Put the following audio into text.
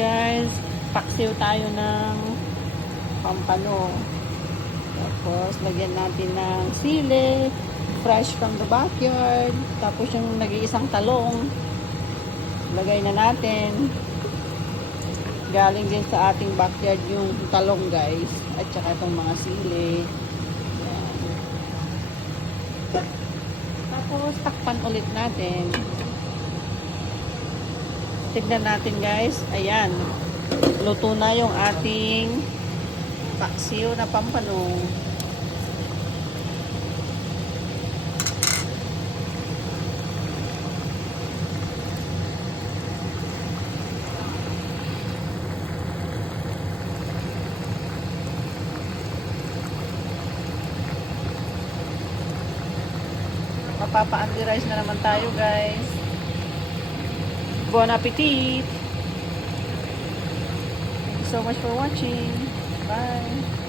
Magsasaw tayo ng pampano. Tapos, lagyan natin ng sili, fresh from the backyard. Tapos, yung nag-iisang talong, lagay na natin. Galing din sa ating backyard yung talong, guys. At saka itong mga sili. Yan. Tapos, takpan ulit natin. Tignan natin, guys. Ayan. Luto na yung ating paksiw na pampano. Mapapa-anti rice na naman tayo, guys. Bon appetit! Thank you so much for watching. Bye!